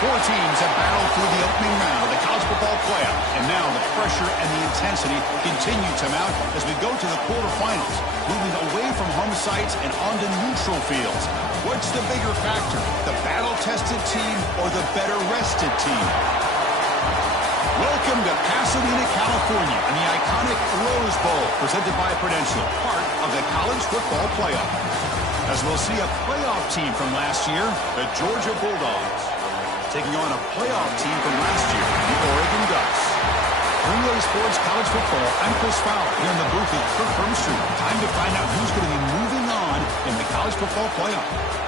Four teams have battled through the opening round of the college football playoff, and now the pressure and the intensity continue to mount as we go to the quarterfinals, moving away from home sites and onto neutral fields. What's the bigger factor, the battle-tested team or the better-rested team? Welcome to Pasadena, California, and the iconic Rose Bowl, presented by Prudential, part of the college football playoff. As we'll see a playoff team from last year, the Georgia Bulldogs, taking on a playoff team from last year, the Oregon Ducks. Relay Sports College Football, I'm Chris Fowler, here in the booth with Kirk Hermstreet. Time to find out who's going to be moving on in the college football playoff.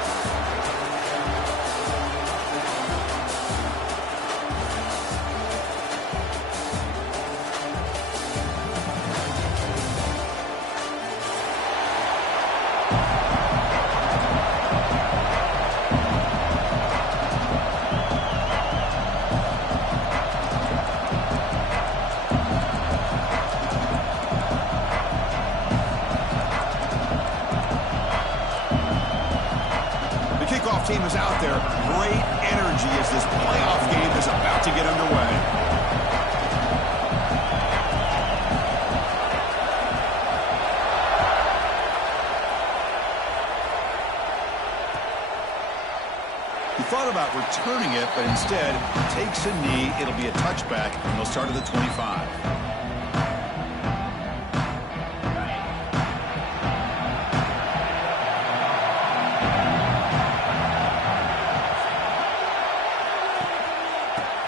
Team is out there. Great energy as this playoff game is about to get underway. He thought about returning it, but instead takes a knee. It'll be a touchback, and they'll start at the 25.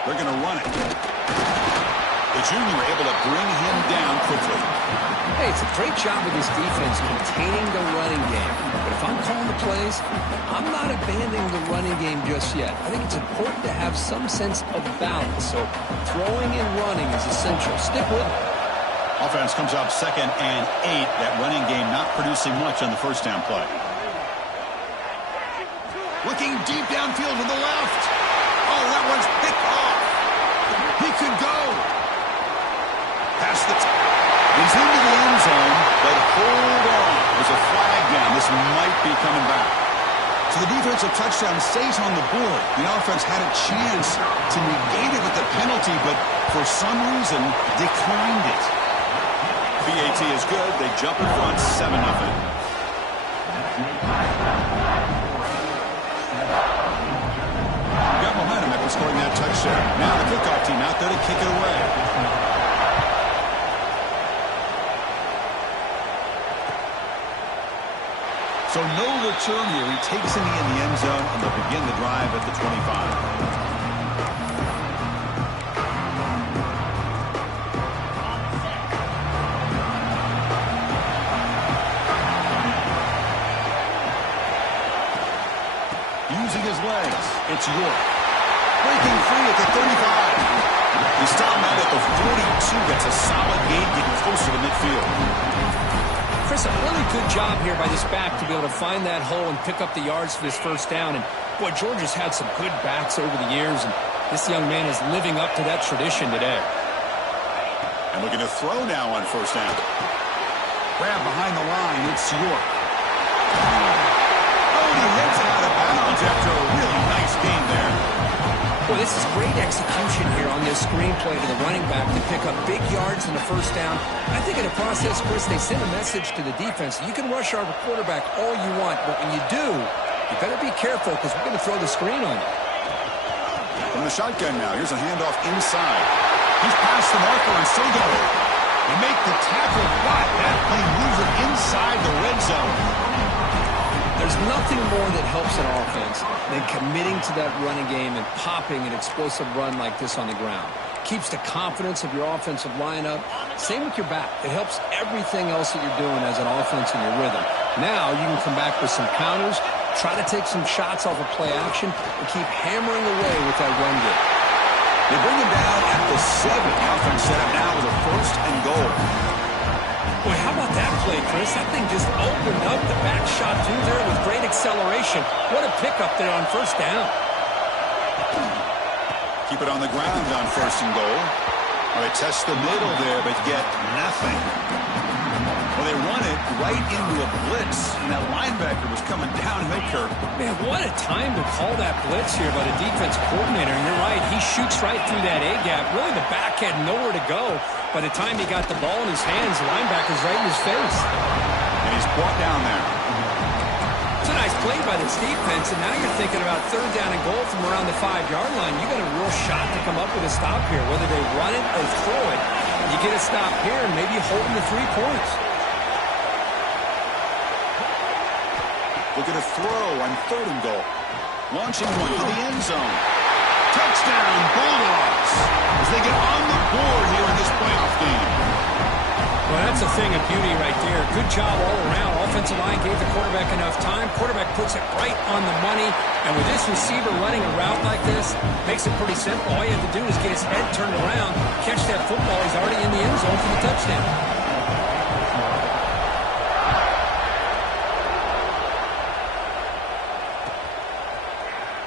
They're going to run it. The junior able to bring him down quickly. Hey, it's a great job with this defense containing the running game. But if I'm calling the plays, I'm not abandoning the running game just yet. I think it's important to have some sense of balance. So throwing and running is essential. Stick with it. Offense comes up 2nd and 8. That running game not producing much on the first down play. Looking deep downfield to the left. Oh, that one's picked off. He could go. Past the he's into the end zone, but hold on. There's a flag down. This might be coming back. So the defensive touchdown stays on the board. The offense had a chance to negate it with the penalty, but for some reason declined it. PYT is good. They jump in front 7-0. Scoring that touchdown. Now the kickoff team out there to kick it away. So no return here. He takes it in the end zone, and they'll begin the drive at the 25. Using his legs, it's York. Breaking free at the 35. He stopped out at the 42. Gets a solid gain, getting closer to midfield. Chris, a really good job here by this back to be able to find that hole and pick up the yards for this first down. And, boy, Georgia's had some good backs over the years, and this young man is living up to that tradition today. And looking to throw now on first down. Grab behind the line. It's York. Oh, he hits it out of bounds after a really nice gain there. Well, this is great execution here on this screenplay to the running back to pick up big yards in the first down. I think in the process, Chris, they send a message to the defense. You can rush our quarterback all you want, but when you do, you better be careful because we're going to throw the screen on you. From the shotgun now, here's a handoff inside. He's past the marker and still going. They make the tackle, but that play moves it inside the red zone. There's nothing more that helps an offense than committing to that running game and popping an explosive run like this on the ground. Keeps the confidence of your offensive lineup. Same with your back. It helps everything else that you're doing as an offense in your rhythm. Now you can come back with some counters, try to take some shots off of play action, and keep hammering away with that run game. They bring him down at the 7. Offense set up now with a 1st and goal. Boy, how about that play, Chris? That thing just opened up the back shot through there with great acceleration. What a pickup there on first down. Keep it on the ground on 1st and goal. All right, test the middle there, but get nothing. Well, they run it right into a blitz, and that linebacker was coming downhill, Kirk. Man, what a time to call that blitz here by the defense coordinator. And you're right, he shoots right through that A-gap. Really, the back had nowhere to go. By the time he got the ball in his hands, the linebacker's right in his face. And he's brought down there. It's a nice play by this defense, and now you're thinking about third down and goal from around the 5-yard line. You got a real shot to come up with a stop here, whether they run it or throw it. You get a stop here and maybe hold them to 3 points. Look at a throw on 3rd and goal. Launching one to the end zone. Touchdown, Bulldogs, as they get on the board here in this playoff game. Well, that's a thing of beauty right there. Good job all around. Offensive line gave the quarterback enough time. Quarterback puts it right on the money. And with this receiver running a route like this, makes it pretty simple. All you have to do is get his head turned around, catch that football. He's already in the end zone for the touchdown.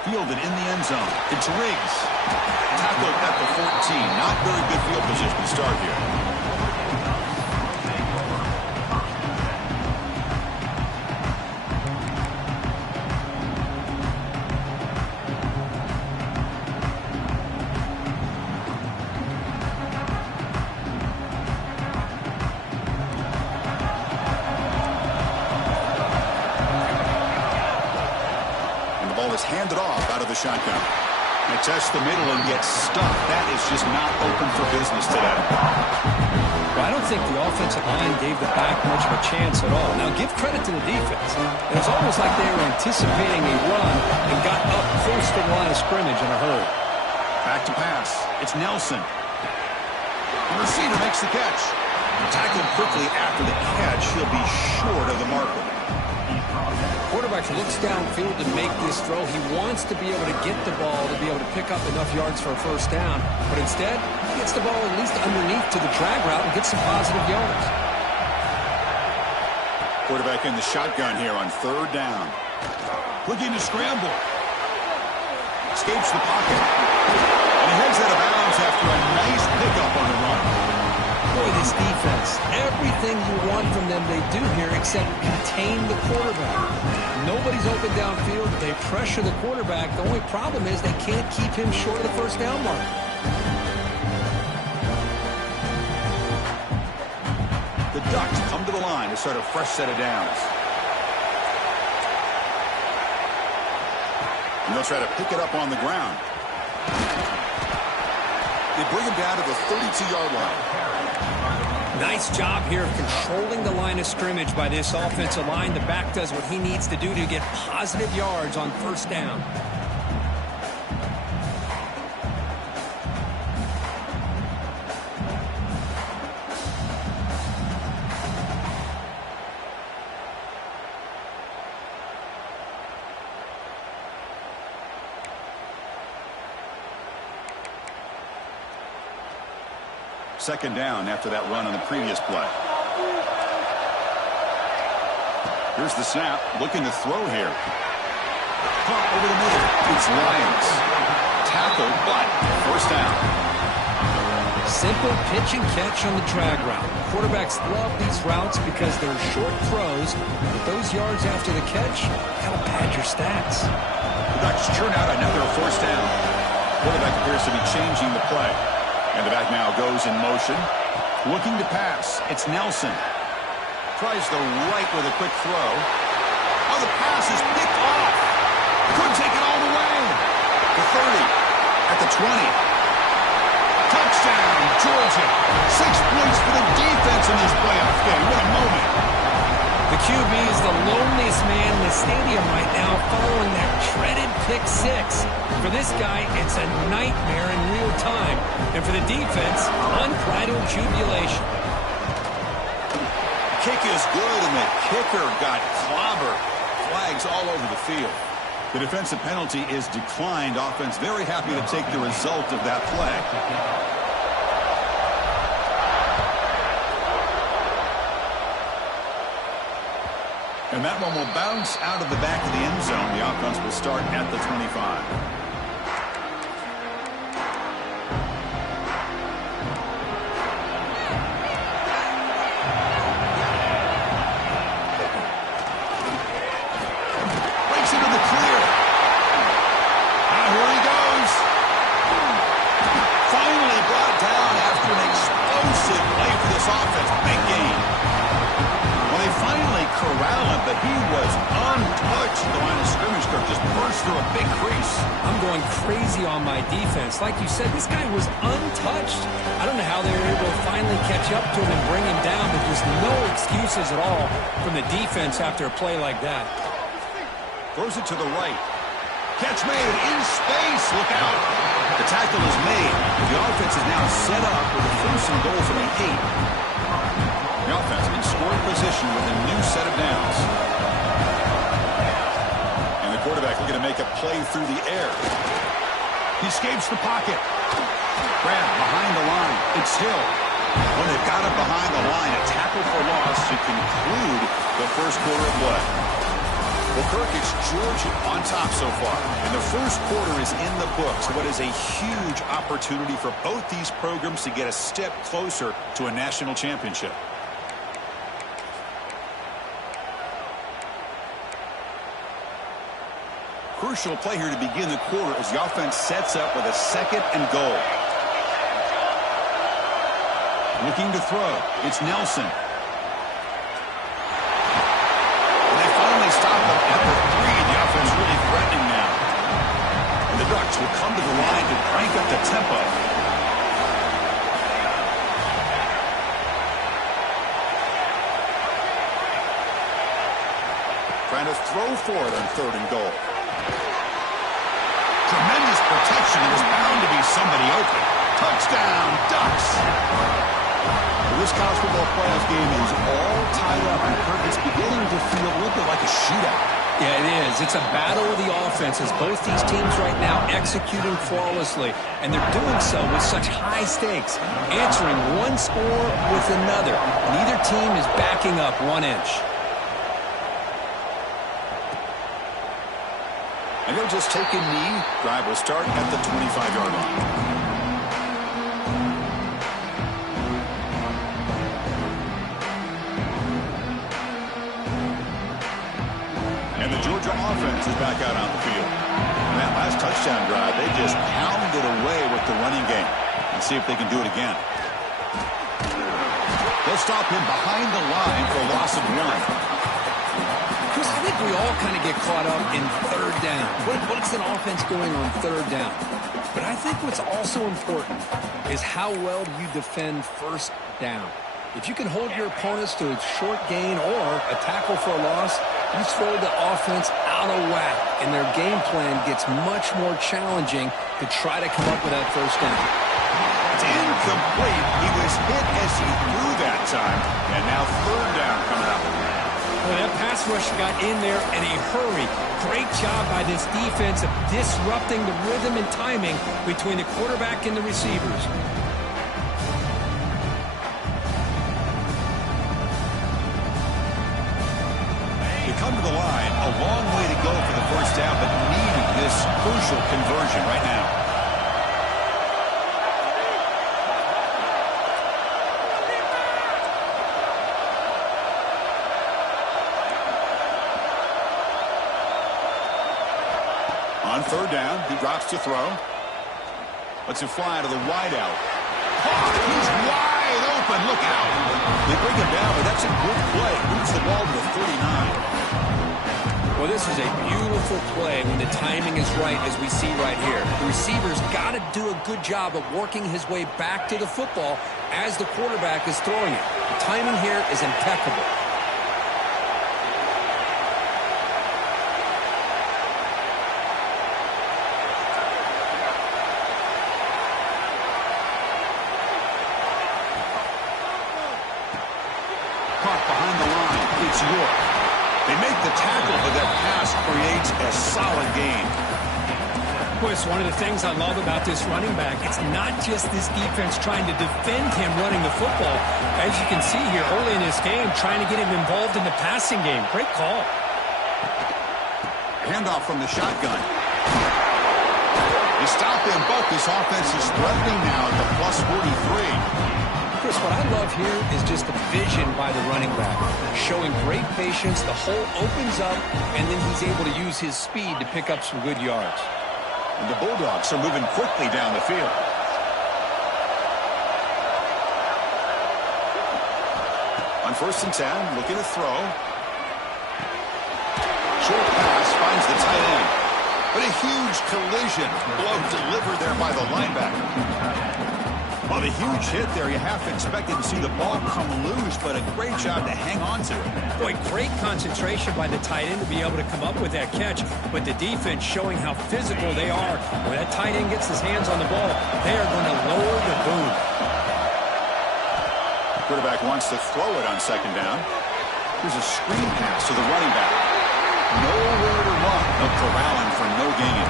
Fielded in the end zone. It's Riggs. Tackled at the 14. Not very good field position to start here. Handed off out of the shotgun. They test the middle and get stuffed. That is just not open for business today. Well, I don't think the offensive line gave the back much of a chance at all. Now, give credit to the defense. It was almost like they were anticipating a run and got up close to the line of scrimmage in a hurry. Back to pass. It's Nelson. The receiver makes the catch. Tackled quickly after the catch. He'll be short of the marker. Quarterback looks downfield to make this throw. He wants to be able to get the ball to be able to pick up enough yards for a first down. But instead, he gets the ball at least underneath to the drag route and gets some positive yards. Quarterback in the shotgun here on 3rd down. Looking to scramble. Escapes the pocket. And he heads out of bounds after a nice pickup on the run. Boy, this defense, everything you want from them they do here except contain the quarterback. Nobody's open downfield. They pressure the quarterback. The only problem is they can't keep him short of the first down mark. The Ducks come to the line to start a fresh set of downs. And they'll try to pick it up on the ground. They bring him down to the 32-yard line. Nice job here of controlling the line of scrimmage by this offensive line. The back does what he needs to do to get positive yards on first down. Second down after that run on the previous play. Here's the snap. Looking to throw here. Pump over the middle. It's Lyons. Tackle, but first down. Simple pitch and catch on the drag route. Quarterbacks love these routes because they're short throws, but those yards after the catch gotta pad your stats. The Ducks churn out another first down. Quarterback appears to be changing the play. And the back now goes in motion. Looking to pass. It's Nelson. Tries the right with a quick throw. Oh, the pass is picked off. Couldn't take it all the way. The 30. At the 20. Touchdown, Georgia. 6 points for the defense in this playoff game. What a moment. The QB is the loneliest man in the stadium right now following that dreaded pick 6. For this guy, it's a nightmare in real time. And for the defense, unbridled jubilation. Kick is good, and the kicker got clobbered. Flags all over the field. The defensive penalty is declined. Offense very happy to take the result of that play. And that one will bounce out of the back of the end zone. The offense will start at the 25. but he was untouched. The line of scrimmage script just burst through a big crease. I'm going crazy on my defense. Like you said, this guy was untouched. I don't know how they were able to finally catch up to him and bring him down, but there's no excuses at all from the defense after a play like that. Throws it to the right. Catch made in space. Look out. The tackle is made. The offense is now set up with a first and goal from the 8. The offense in scoring position with a new set of downs. And the quarterback looking to make a play through the air. He escapes the pocket. Grab behind the line. It's Hill. When they've got it behind the line, a tackle for loss to conclude the first quarter of play. Well, Kirk, it's Georgia on top so far. And the first quarter is in the books. What is a huge opportunity for both these programs to get a step closer to a national championship. Crucial play here to begin the quarter as the offense sets up with a second and goal. Looking to throw. It's Nelson. And they finally stop him at the 3. The offense really threatening now. And the Ducks will come to the line to crank up the tempo. Trying to throw for it on 3rd and goal. Tremendous protection. It was bound to be somebody open. Touchdown, Ducks. This college football playoff game is all tied up, and Kirk, it's beginning to feel a little bit like a shootout. Yeah, it is. It's a battle of the offenses. Both these teams right now executing flawlessly, and they're doing so with such high stakes, answering one score with another. Neither team is backing up 1 inch. And they'll just take a knee. Drive will start at the 25-yard line. And the Georgia offense is back out on the field. And that last touchdown drive, they just pounded away with the running game. Let's see if they can do it again. They'll stop him behind the line for a loss of 1. Chris, I think we all kind of get caught up in 3rd down. What's an offense doing on 3rd down? But I think what's also important is how well do you defend 1st down. If you can hold your opponents to a short gain or a tackle for a loss, you throw the offense out of whack, and their game plan gets much more challenging to try to come up with that 1st down. It's incomplete. He was hit as he threw that time, and now 3rd down coming up. Well, that pass rush got in there in a hurry. Great job by this defense of disrupting the rhythm and timing between the quarterback and the receivers. They come to the line, a long way to go for the 1st down, but needing this crucial conversion right now. On 3rd down, he drops to throw. Lets it fly to the wideout. Oh, he's wide open. Look out. They bring him down, but that's a good play. Moves the ball to the 39. Well, this is a beautiful play when the timing is right, as we see right here. The receiver's got to do a good job of working his way back to the football as the quarterback is throwing it. The timing here is impeccable. Behind the line, it's York. They make the tackle, but that pass creates a solid gain. Boy, it's one of the things I love about this running back. It's not just this defense trying to defend him running the football. As you can see here early in this game, trying to get him involved in the passing game. Great call. Handoff from the shotgun. They stop him, but this offense is threatening now at the plus 43. Chris, what I love here is just the vision by the running back. Showing great patience, the hole opens up, and then he's able to use his speed to pick up some good yards. And the Bulldogs are moving quickly down the field. On 1st and 10, looking to throw. short pass finds the tight end. But a huge collision blow delivered there by the linebacker. Well, the huge hit there, you have to expect to see the ball come loose, but a great job to hang on to it. Boy, great concentration by the tight end to be able to come up with that catch, but the defense showing how physical they are. When that tight end gets his hands on the ball, they are going to lower the boom. Quarterback wants to throw it on second down. Here's a screen pass to the running back. Nowhere to run. No corralling for no gain.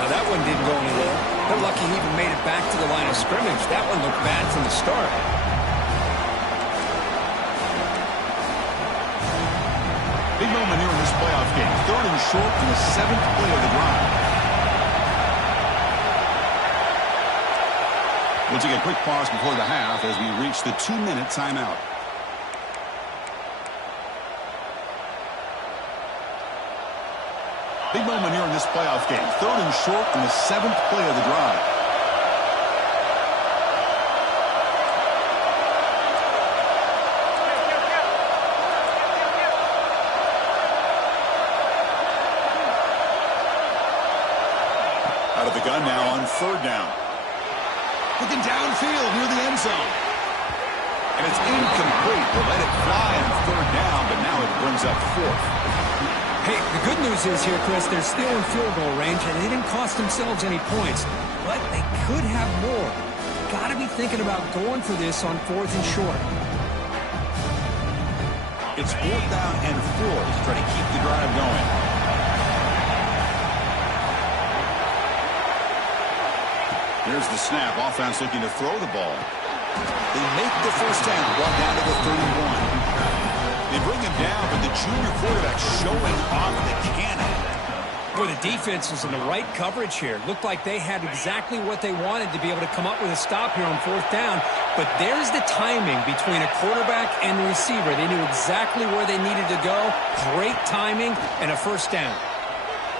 Now that one didn't go anywhere. They're lucky he even made it back to the line of scrimmage. That one looked bad from the start. Big moment here in this playoff game. 3rd and short in the 7th play of the drive. We'll take a quick pause before the half as we reach the 2-minute timeout. Big moment here in this playoff game. 3rd and short in the 7th play of the drive. Out of the gun now on 3rd down. Looking downfield near the end zone. And it's incomplete. They let it fly on 3rd down, but now it brings up 4th. Hey, the good news is here, Chris, they're still in field goal range, and they didn't cost themselves any points, but they could have more. Got to be thinking about going for this on 4th and short. It's 4th down and 4 to try to keep the drive going. Here's the snap. Offense looking to throw the ball. They make the first down, brought down to the 31. They bring him down, but the junior quarterback showing off the cannon. Boy, the defense was in the right coverage here. Looked like they had exactly what they wanted to be able to come up with a stop here on 4th down. But there's the timing between a quarterback and the receiver. They knew exactly where they needed to go. Great timing and a first down.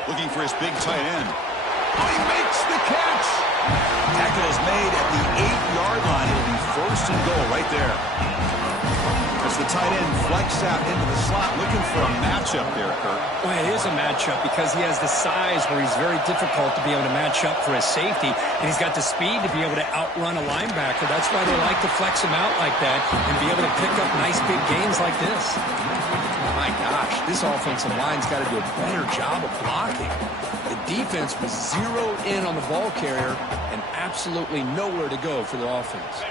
Looking for his big tight end. Oh, he makes the catch. Tackle is made at the 8-yard line. It'll be 1st and goal right there. As the tight end flex out into the slot, looking for a matchup there, Kurt. Well, it is a matchup because he has the size where he's very difficult to be able to match up for his safety, and he's got the speed to be able to outrun a linebacker. That's why they like to flex him out like that and be able to pick up nice big gains like this. My gosh, this offensive line's got to do a better job of blocking. The defense was zeroed in on the ball carrier and absolutely nowhere to go for the offense.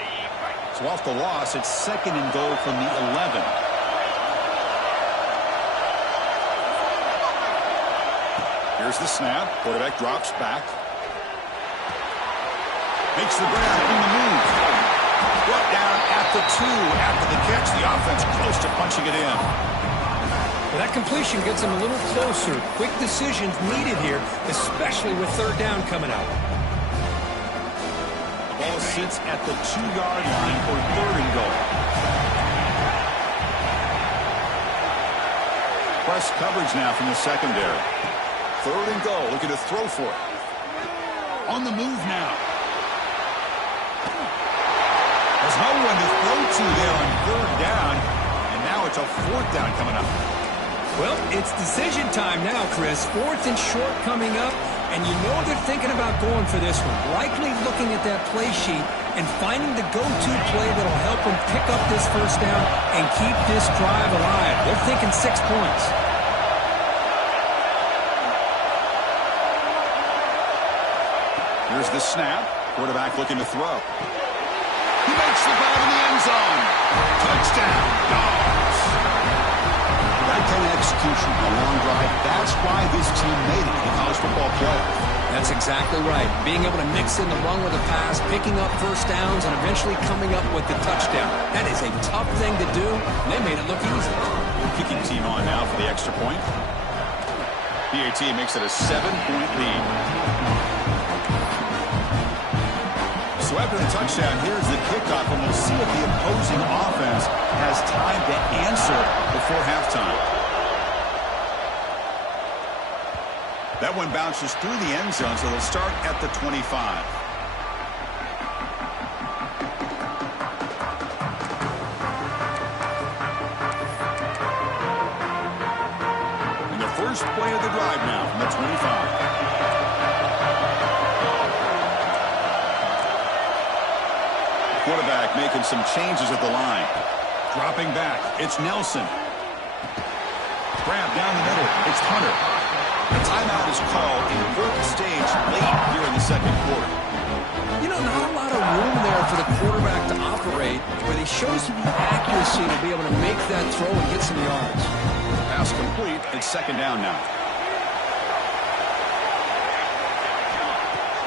So off the loss, it's 2nd and goal from the 11. Here's the snap. Quarterback drops back. Makes the grab in the move. Brought down at the 2 after the catch. The offense close to punching it in. Well, that completion gets them a little closer. Quick decisions needed here, especially with 3rd down coming out. Ball sits at the 2-yard line for 3rd and goal. Press coverage now from the secondary. 3rd and goal, looking to throw for it. On the move now. There's no one to throw to there on 3rd down, and now it's a 4th down coming up. Well, it's decision time now, Chris. 4th and short coming up. And you know they're thinking about going for this one. Likely looking at that play sheet and finding the go-to play that'll help them pick up this first down and keep this drive alive. They're thinking 6 points. Here's the snap. Quarterback looking to throw. He makes the grab in the end zone. Touchdown, Dogs. That kind of execution, a long drive. That's why this team made it in the college football playoff. That's exactly right. Being able to mix in the run with a pass, picking up first downs, and eventually coming up with the touchdown. That is a tough thing to do, and they made it look easy. Kicking team on now for the extra point. PYT makes it a 7-point lead. So after the touchdown, here's the kickoff, and we'll see if the opposing offense has time to answer before halftime. That one bounces through the end zone, so they'll start at the 25. first play of the drive now from the 25. Quarterback making some changes at the line. Dropping back, it's Nelson. Grab down the middle, it's Hunter. The timeout is called, an important stage late here in the second quarter. You know, not a lot of room there for the quarterback to operate, but he shows you the accuracy to be able to make that throw and get some yards. Pass complete, it's second down now.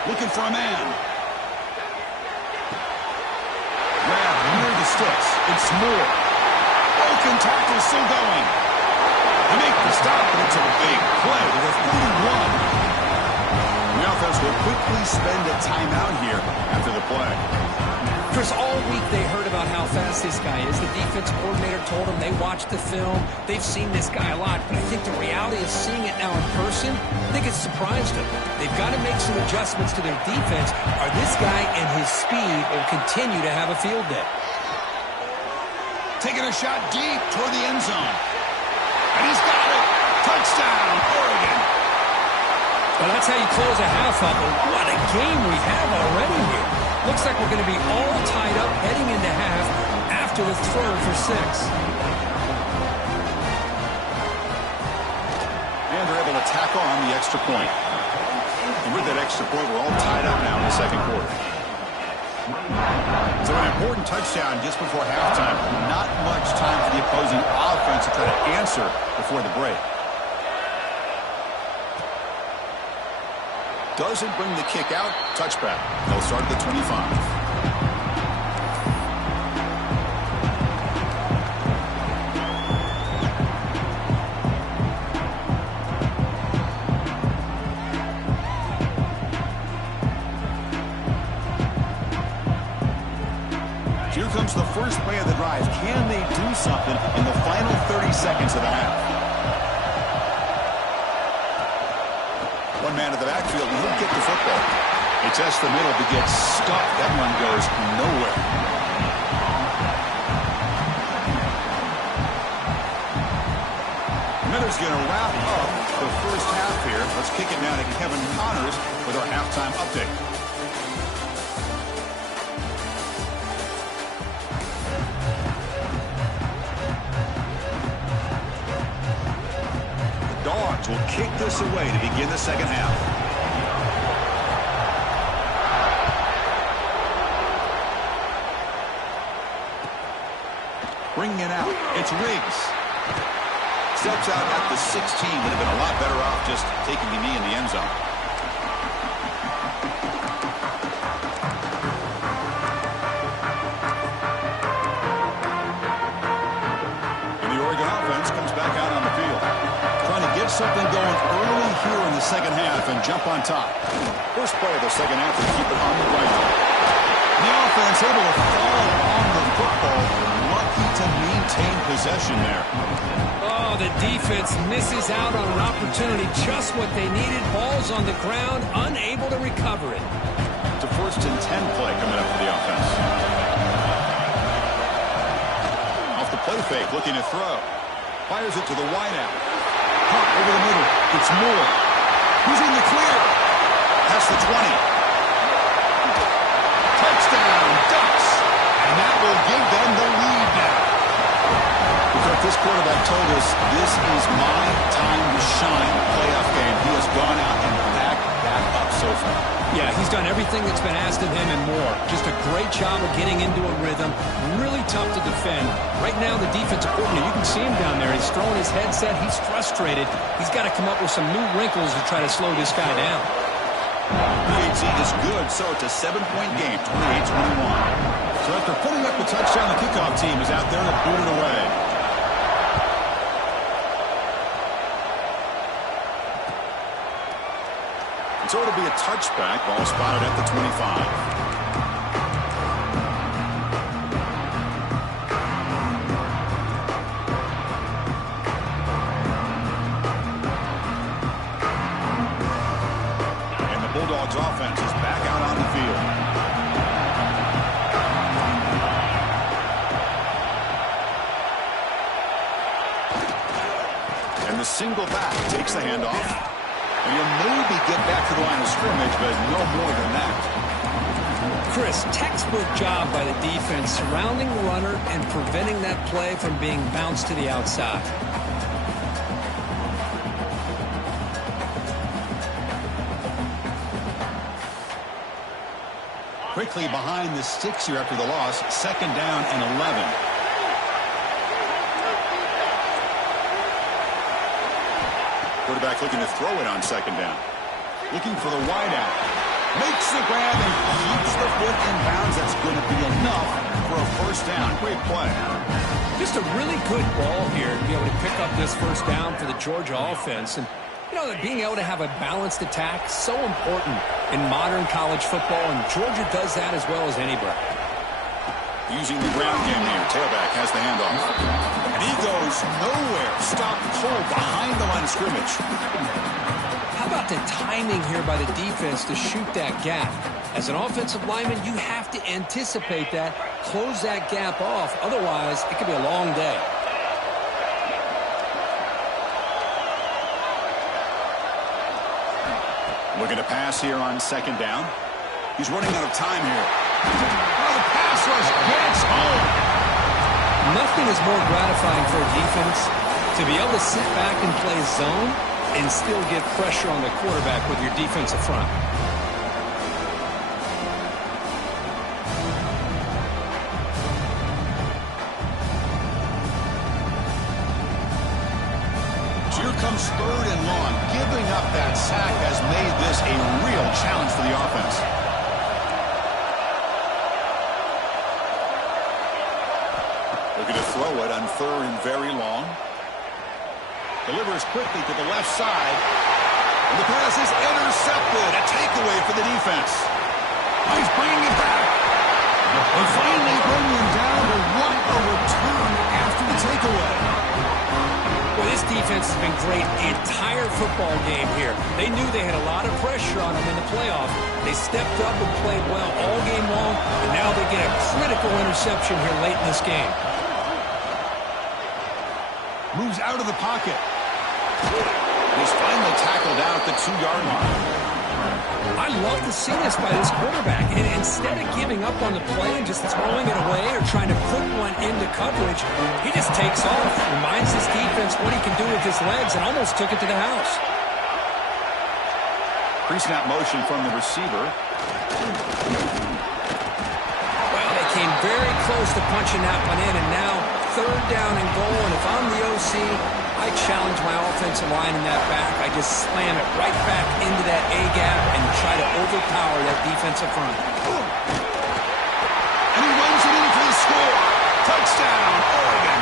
Looking for a man. Grab near the sticks, it's Moore. Broken tackle still going. They make the stop, but it's a big play to the 41. The offense will quickly spend a timeout here after the play. Chris, all week they heard about how fast this guy is. The defense coordinator told them they watched the film. They've seen this guy a lot, but I think the reality of seeing it now in person, I think it's surprised them. They've got to make some adjustments to their defense, or this guy and his speed will continue to have a field day. Taking a shot deep toward the end zone. And he's got it. Touchdown, Oregon. Well, that's how you close a half up. What a game we have already here. Looks like we're going to be all tied up heading into half after the throw for 6. And they're able to tack on the extra point. And with that extra point, we're all tied up now in the second quarter. So an important touchdown just before halftime. Not much time for the opposing offense to try to answer before the break. Doesn't bring the kick out. Touchback. They'll start at the 25. Here comes the first play of the drive. Can they do something in the final 30 seconds of the half? One man at the backfield, and he'll get the football. They test the middle to get stuck. That one goes nowhere. Miller's going to wrap up the first half here. Let's kick it now to Kevin Connors with our halftime update. Will kick this away to begin the second half. Bringing it out. It's Riggs. Steps out at the 16. Would have been a lot better off just taking the knee in the end zone. And the Oregon offense comes back out on the field. Get something going early here in the second half and jump on top. First play of the second half to keep it on the ground. The offense able to fall on the football. Lucky to maintain possession there. Oh, the defense misses out on an opportunity. Just what they needed. Ball's on the ground, unable to recover it. It's a 1st and 10 play coming up for the offense. Off the play fake, looking to throw. Fires it to the wideout. Over the middle. It's Moore. He's in the clear. That's the 20. Touchdown, Ducks. And that will give them the lead now. Because this quarterback told us this is my time to shine. Playoff game. He has gone out and backed that up so far. Yeah, he's done everything that's been asked of him and more. Just a great job of getting into a rhythm. Really tough to defend. Right now, the defensive coordinator, you can see him down there. He's throwing his headset. He's frustrated. He's got to come up with some new wrinkles to try to slow this guy down. PYT is good, so it's a 7-point game, 28-21. So after putting up the touchdown, the kickoff team is out there to boot it away. So it'll be a touchback, ball spotted at the 25. Bulldogs offense is back out on the field. And the single back, takes the handoff. And he'll maybe get back to the line of scrimmage, but no more than that. Chris, textbook job by the defense surrounding the runner and preventing that play from being bounced to the outside. Quickly behind the sticks here after the loss. 2nd down and 11. Quarterback looking to throw it on 2nd down. Looking for the wideout. Makes the grab and keeps the foot in bounds. That's going to be enough for a 1st down. Great play. Just a really good ball here to be able to pick up this 1st down for the Georgia offense. And you know, that being able to have a balanced attack is so important in modern college football, and Georgia does that as well as anybody. Using the ground game here. Tailback has the handoff. And he goes nowhere. Stop cold behind the line of scrimmage. How about the timing here by the defense to shoot that gap? As an offensive lineman, you have to anticipate that, close that gap off. Otherwise, it could be a long day. Looking to pass here on 2nd down. He's running out of time here. Oh, the pass rush gets home. Nothing is more gratifying for a defense to be able to sit back and play zone and still get pressure on the quarterback with your defensive front. Here comes 3rd and long. Giving up that sack has made this a real challenge for the offense. Looking to throw it on 3rd and very long. Delivers quickly to the left side. And the pass is intercepted. A takeaway for the defense. Oh, he's bringing it back. And finally bringing him down, but what a return after the takeaway. Well, this defense has been great the entire football game here. They knew they had a lot of pressure on them in the playoff. They stepped up and played well all game long, and now they get a critical interception here late in this game. Moves out of the pocket. He's finally tackled out at the 2-yard line. I love to see this by this quarterback. And instead of giving up on the play and just throwing it away or trying to put one into coverage, he just takes off, reminds his defense what he can do with his legs, and almost took it to the house. Pre-snap motion from the receiver. Well, they came very close to punching that one in, and now 3rd down and goal. And if I'm the OC, I challenge my offensive line in that back. I just slam it right back into that A-gap and try to overpower that defensive front. And he runs it in for the score. Touchdown, Oregon.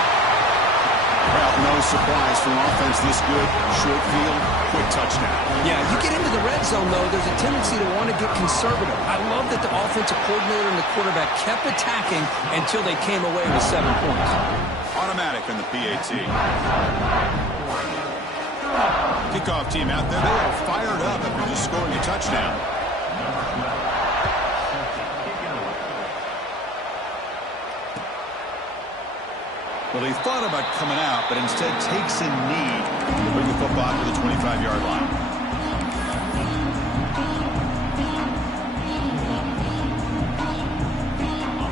Well, no surprise for an offense this good. Short field, quick touchdown. Yeah, you get into the red zone, though, there's a tendency to want to get conservative. I love that the offensive coordinator and the quarterback kept attacking until they came away with 7 points. Automatic in the PAT. Kickoff team out there. They are fired up after just scoring a touchdown. Well, he thought about coming out, but instead takes a knee to bring the football to the 25-yard line.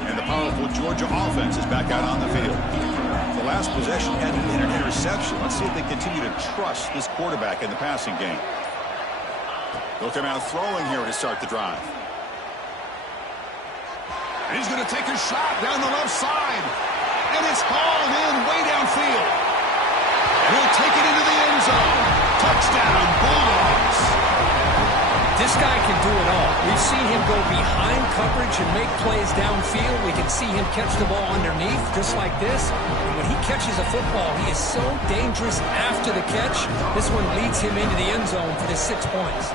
And the powerful Georgia offense is back out on the field. The last possession ended in an interception. Let's see if they continue to trust this quarterback in the passing game. They'll come out throwing here to start the drive. And he's going to take a shot down the left side. And it's hauled in way downfield. And he'll take it into the end zone. Touchdown, Bulldogs. This guy can do it all. We've seen him go behind coverage and make plays downfield. We can see him catch the ball underneath, just like this. And when he catches a football, he is so dangerous after the catch. This one leads him into the end zone for the 6 points.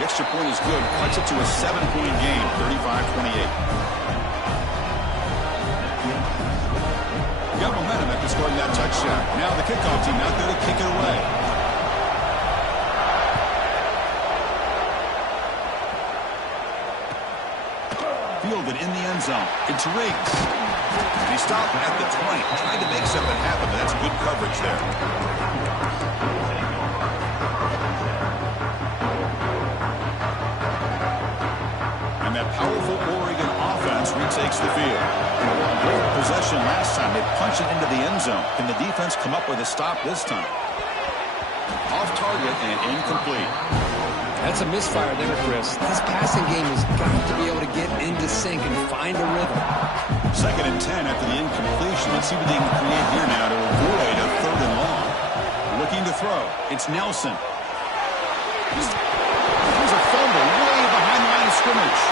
The extra point is good. Cuts it to a 7-point game, 35-28. Got momentum after scoring that touchdown. Now the kickoff team out there to kick it away. Fielded in the end zone. It's Riggs. And he stopped at the 20. Trying to make something happen, but that's good coverage there. powerful Oregon offense retakes the field. Great possession last time. They punch it into the end zone. Can the defense come up with a stop this time? Off target and incomplete. That's a misfire there, Chris. This passing game has got to be able to get into sync and find a rhythm. 2nd and 10 after the incompletion. Let's see what they can create here now to avoid a 3rd and long. Looking to throw. It's Nelson. There's a fumble way behind the line of scrimmage.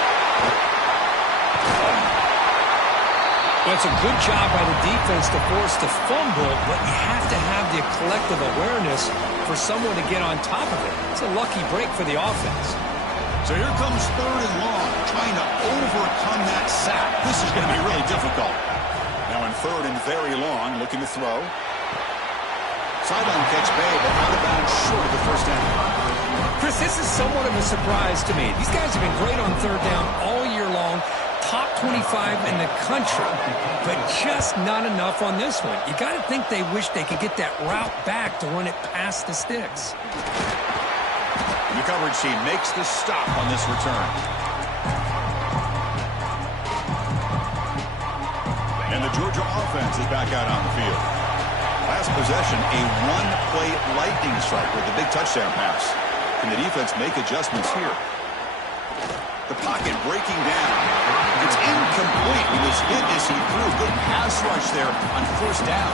That's a good job by the defense to force the fumble, but you have to have the collective awareness for someone to get on top of it. It's a lucky break for the offense. So here comes 3rd and long, trying to overcome that sack. This is going to be really difficult. Now in 3rd and very long, looking to throw. Sideline catch made, but out of bounds short of the 1st down. Chris, this is somewhat of a surprise to me. These guys have been great on 3rd down all year long. Top 25 in the country, but just not enough on this one. You got to think they wish they could get that route back to run it past the sticks. The coverage team makes the stop on this return. And the Georgia offense is back out on the field. Last possession, a one-play lightning strike with a big touchdown pass. Can the defense make adjustments here? The pocket breaking down. It's incomplete. He was hit as he threw. Good pass rush there on 1st down.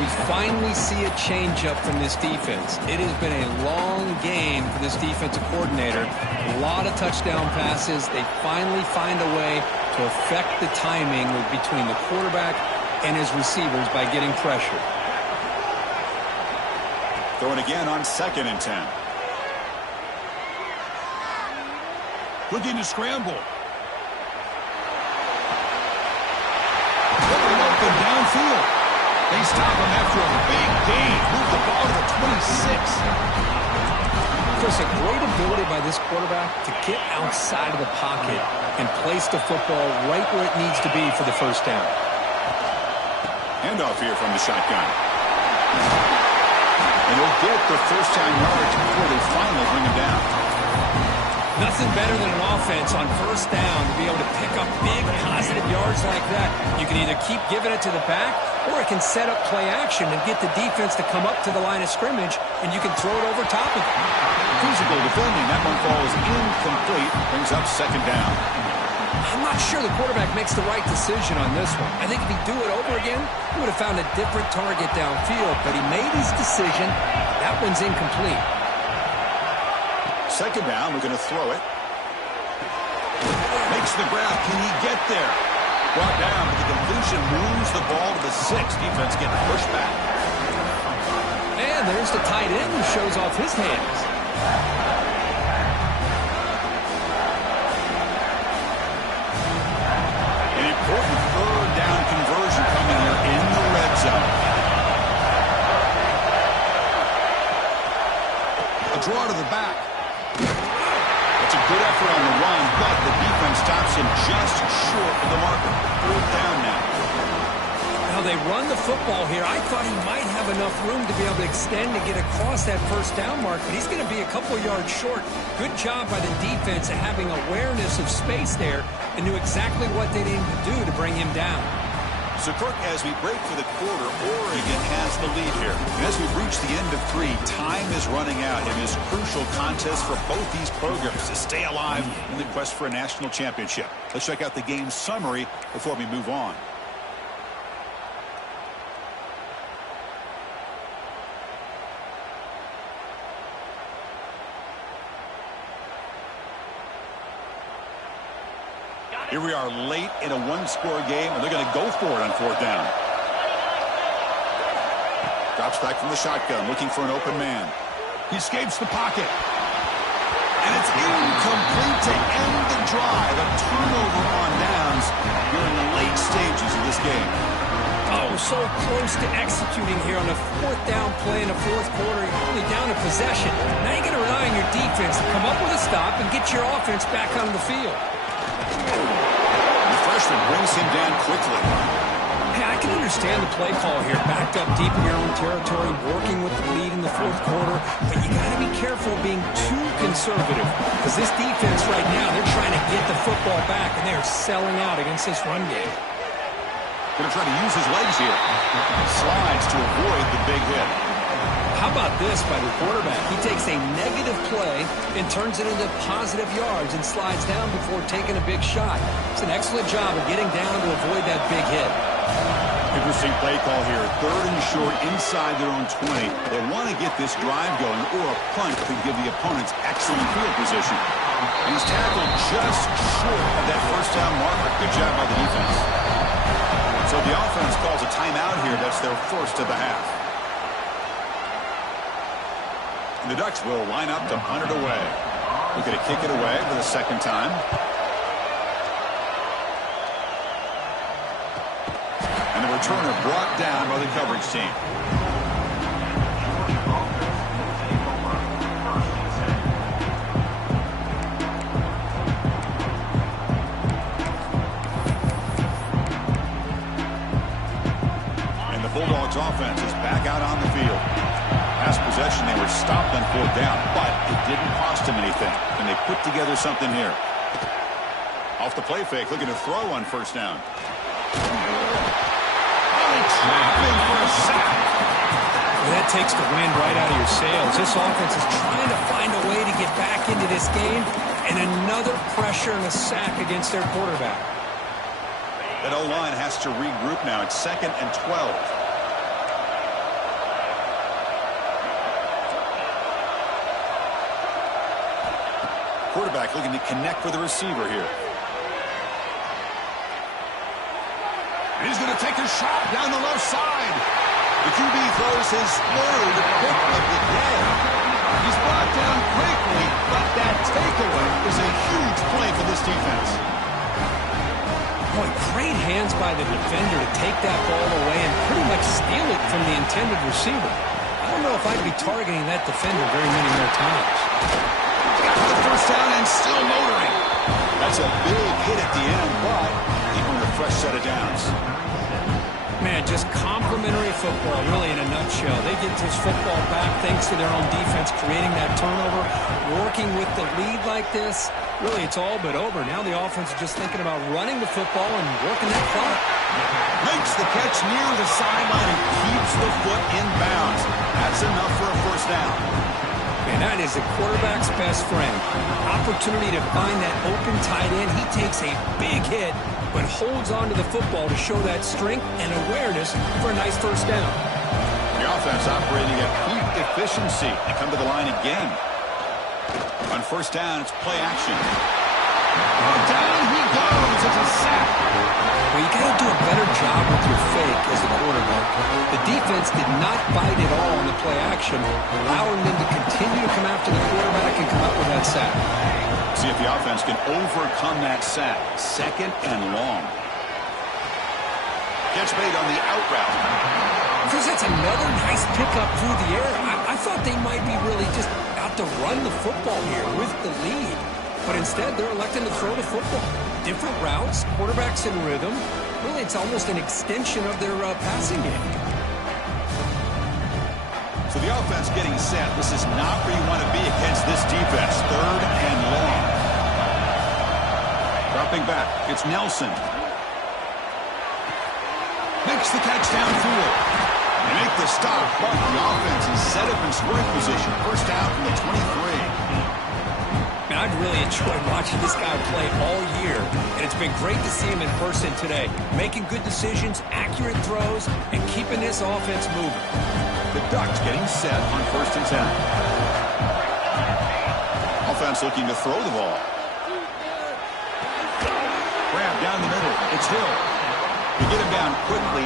We finally see a change-up from this defense. It has been a long game for this defensive coordinator. A lot of touchdown passes. They finally find a way to affect the timing between the quarterback and his receivers by getting pressure. Throwing again on 2nd and 10. Looking to scramble. Going open downfield. They stop him after a big gain. Move the ball to the 26. Chris, a great ability by this quarterback to get outside of the pocket and place the football right where it needs to be for the 1st down. Handoff here from the shotgun. And he'll get the 1st down yards before they finally bring him down. Nothing better than an offense on 1st down to be able to pick up big positive yards like that. You can either keep giving it to the back, or it can set up play action and get the defense to come up to the line of scrimmage, and you can throw it over top of it. Physical defending. That one falls incomplete. Brings up 2nd down. I'm not sure the quarterback makes the right decision on this one. I think if he'd do it over again, he would have found a different target downfield, but he made his decision. That one's incomplete. 2nd down, we're going to throw it. Makes the grab. Can he get there? Brought down, but the completion moves the ball to the 6. Defense getting pushed back. And there's the tight end who shows off his hands. An important 3rd down conversion coming here in the red zone. A draw to the back. It's a good effort on the run, but the defense stops him just short of the marker. 4th down now. Now they run the football here. I thought he might have enough room to be able to extend and get across that 1st down mark, but he's going to be a couple yards short. Good job by the defense of having awareness of space there and knew exactly what they needed to do to bring him down. So, Kirk, as we break for the quarter, Oregon has the lead here. And as we've reached the end of 3, time is running out in this crucial contest for both these programs to stay alive in the quest for a national championship. Let's check out the game summary before we move on. Here we are late in a one-score game, and they're going to go for it on 4th down. Drops back from the shotgun, looking for an open man. He escapes the pocket. And it's incomplete to end the drive. A turnover on downs during the late stages of this game. Oh, so close to executing here on a 4th down play in the 4th quarter. You're only down a possession. Now you're going to rely on your defense to come up with a stop and get your offense back on the field. The freshman brings him down quickly. Hey, I can understand the play call here. Backed up deep in your own territory, working with the lead in the fourth quarter. But you got to be careful being too conservative. Because this defense right now, they're trying to get the football back, and they're selling out against this run game. Going to try to use his legs here. Slides to avoid the big hit. How about this by the quarterback? He takes a negative play and turns it into positive yards and slides down before taking a big shot. It's an excellent job of getting down to avoid that big hit. Interesting play call here. 3rd and short inside their own 20. They want to get this drive going, or a punt could give the opponents excellent field position. And he's tackled just short of that first down marker. Good job by the defense. So the offense calls a timeout here. That's their first of the half. The Ducks will line up to punt it away. Looking to kick it away for the second time. And the returner brought down by the coverage team. And the Bulldogs offense is back out on the field. Last possession, they were stopped on 4th down, but it didn't cost them anything. And they put together something here. Off the play fake, looking to throw on 1st down. Trapping for a sack. Well, that takes the wind right out of your sails. This offense is trying to find a way to get back into this game, and another pressure and a sack against their quarterback. That O-line has to regroup now. It's 2nd and 12. Quarterback looking to connect with the receiver here. He's going to take a shot down the left side. The QB throws his 3rd pick of the day. He's brought down quickly, but that takeaway is a huge play for this defense. Boy, great hands by the defender to take that ball away and pretty much steal it from the intended receiver. I don't know if I'd be targeting that defender very many more times. Got the first down and still motoring. That's a big hit at the end, but he earned a fresh set of downs. Man, just complimentary football, really, in a nutshell. They get this football back thanks to their own defense, creating that turnover, working with the lead like this. Really, it's all but over. Now the offense is just thinking about running the football and working that clock. Makes the catch near the sideline and keeps the foot in bounds. That's enough for a first down. And that is a quarterback's best friend. Opportunity to find that open tight end. He takes a big hit, but holds on to the football to show that strength and awareness for a nice first down. The offense operating at peak efficiency. They come to the line again. On 1st down, it's play action. Down he goes. It's a sack. Well, you got to do a better job with your fake as a quarterback. The defense did not bite at all on the play action, allowing them to continue to come after the quarterback and come up with that sack. See if the offense can overcome that sack. 2nd and long. Catch made on the out route. Because that's another nice pickup through the air. I thought they might be really just out to run the football here with the lead. But instead, they're electing to throw the football. Different routes, quarterbacks in rhythm. Really, it's almost an extension of their passing game. So the offense getting set. This is not where you want to be against this defense. 3rd and long. Dropping back. It's Nelson. Makes the catch downfield. They make the stop, but the offense is set up in scoring position. First down from the 23. I've really enjoyed watching this guy play all year, and it's been great to see him in person today, making good decisions, accurate throws, and keeping this offense moving. The Ducks getting set on 1st and 10. Offense looking to throw the ball. Grab down the middle. It's Hill. They get him down quickly.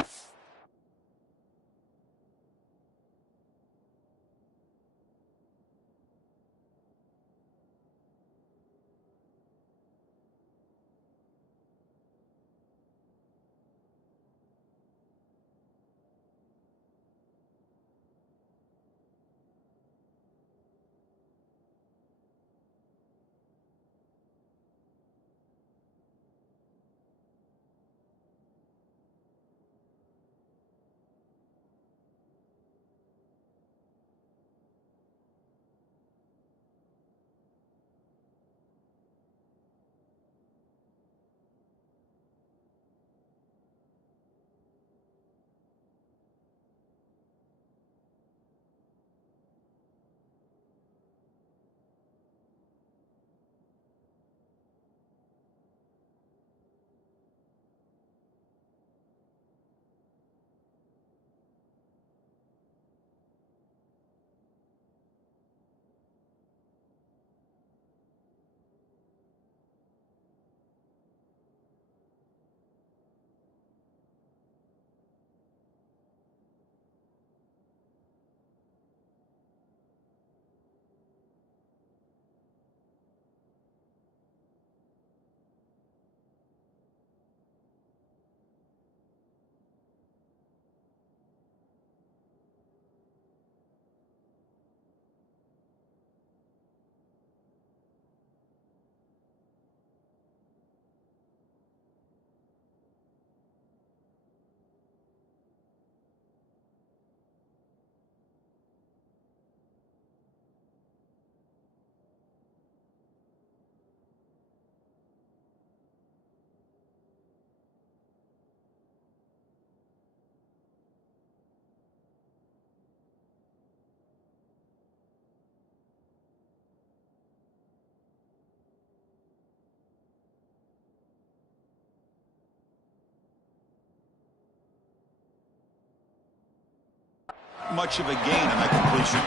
much of a gain on that completion.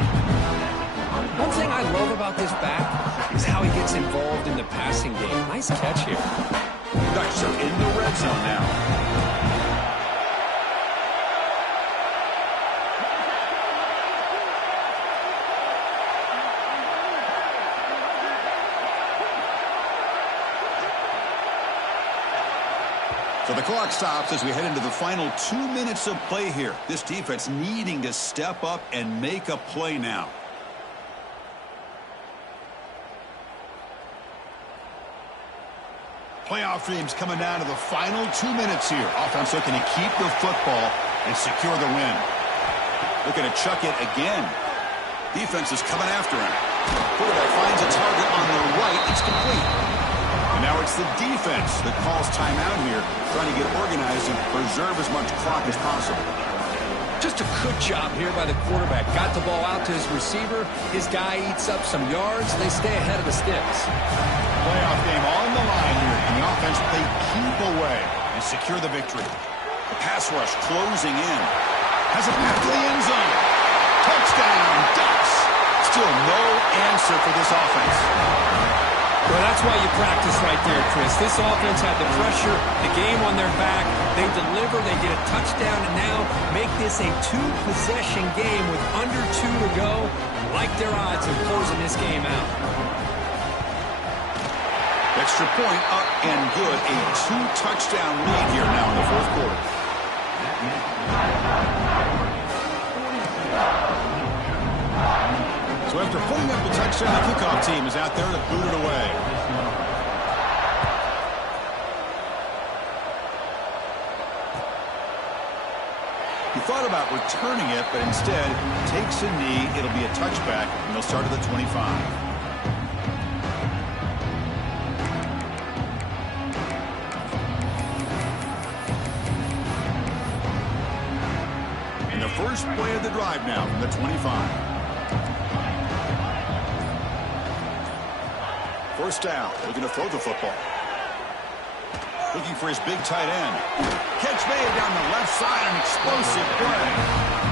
One thing I love about this back is how he gets involved in the passing game. Nice catch here. Ducks are in the red zone now. So the clock stops as we head into the final 2 minutes of play here. This defense needing to step up and make a play now. Playoff dreams coming down to the final 2 minutes here. Offense looking to keep the football and secure the win. Looking to chuck it again. Defense is coming after him. Quarterback finds a target on the right. It's complete. And now it's the defense that calls timeout here, trying to get organized and preserve as much clock as possible. Just a good job here by the quarterback. Got the ball out to his receiver. His guy eats up some yards. They stay ahead of the sticks. Playoff game on the line here. And the offense, they keep away and secure the victory. The pass rush closing in. Has it back to the end zone. Touchdown, Ducks. Still no answer for this offense. Well, that's why you practice right there, Chris. This offense had the pressure, the game on their back. They deliver, they get a touchdown, and now make this a two-possession game with under 2 to go. Like their odds of closing this game out. Extra point up and good. A 2-touchdown lead here now in the fourth quarter. So after putting up the touchdown, the kickoff team is out there to boot it away. He thought about returning it, but instead takes a knee. It'll be a touchback, and they'll start at the 25. And the first play of the drive now from the 25. First down, looking to throw the football. Looking for his big tight end. Catch made down the left side, an explosive play.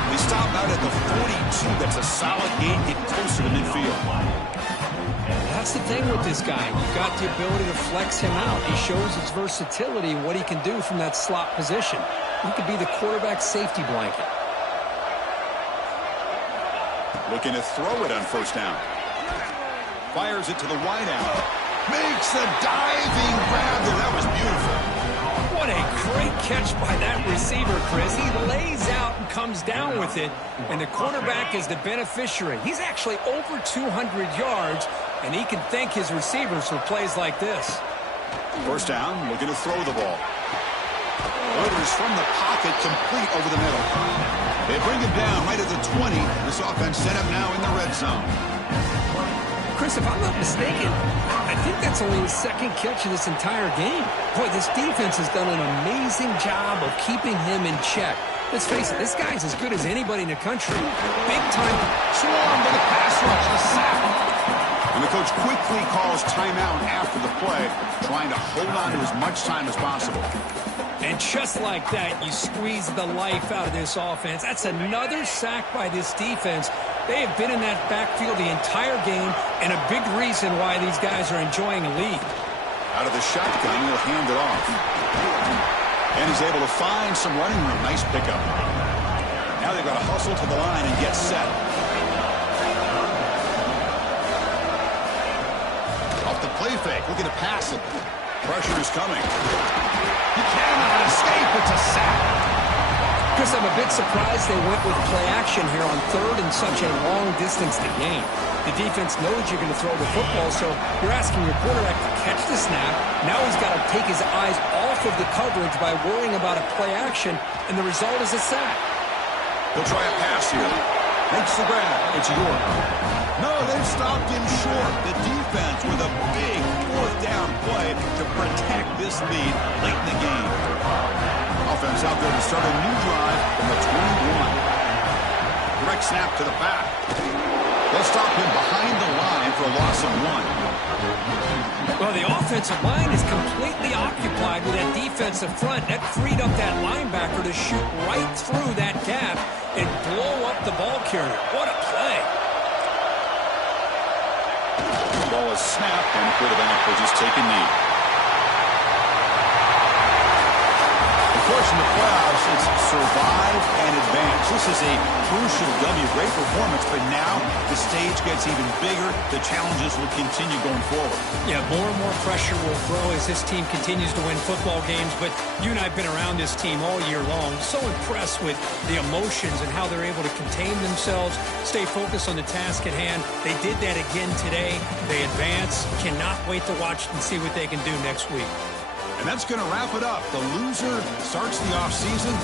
We stop out at the 42. That's a solid gain, getting closer to midfield. That's the thing with this guy. You've got the ability to flex him out. He shows his versatility, what he can do from that slot position. He could be the quarterback safety blanket. Looking to throw it on first down. Fires it to the wideout. Makes the diving grab there. That was beautiful. What a great catch by that receiver, Chris. He lays out and comes down with it, and the quarterback is the beneficiary. He's actually over 200 yards, and he can thank his receivers for plays like this. First down, looking to throw the ball. Orders from the pocket, complete over the middle. They bring him down right at the 20. This offense set up now in the red zone. Chris, if I'm not mistaken, I think that's only his second catch of this entire game. Boy, this defense has done an amazing job of keeping him in check. Let's face it, this guy's as good as anybody in the country. Big time swarm to the pass rush, a sack. And the coach quickly calls timeout after the play, trying to hold on to as much time as possible. And just like that, you squeeze the life out of this offense. That's another sack by this defense. They have been in that backfield the entire game, and a big reason why these guys are enjoying a lead. Out of the shotgun, he'll hand it off. And he's able to find some running room. Nice pickup. Now they've got to hustle to the line and get set. Off the play fake, looking to pass it. Pressure is coming. He cannot escape. It's a sack. Chris, I'm a bit surprised they went with play action here on third and such a long distance to gain. The defense knows you're going to throw the football, so you're asking your quarterback to catch the snap. Now he's got to take his eyes off of the coverage by worrying about a play action, and the result is a sack. He'll try a pass here. Makes the grab. It's York. No, they've stopped him short. The defense with a big fourth down play to protect this lead late in the game. Offense out there to start a new drive from the 21. Direct snap to the back. They'll stop him behind the line for a loss of 1. Well, the offensive line is completely occupied with that defense defensive front. That freed up that linebacker to shoot right through that gap and blow up the ball carrier. What a play. The ball is snapped, and the quarterback will just take a knee. Of course, in the playoffs, it's survive and advance. This is a crucial W. Great performance, but now the stage gets even bigger. The challenges will continue going forward. Yeah, more and more pressure will grow as this team continues to win football games, but you and I have been around this team all year long. So impressed with the emotions and how they're able to contain themselves, stay focused on the task at hand. They did that again today. They advance. Cannot wait to watch and see what they can do next week. And that's going to wrap it up. The loser starts the offseason.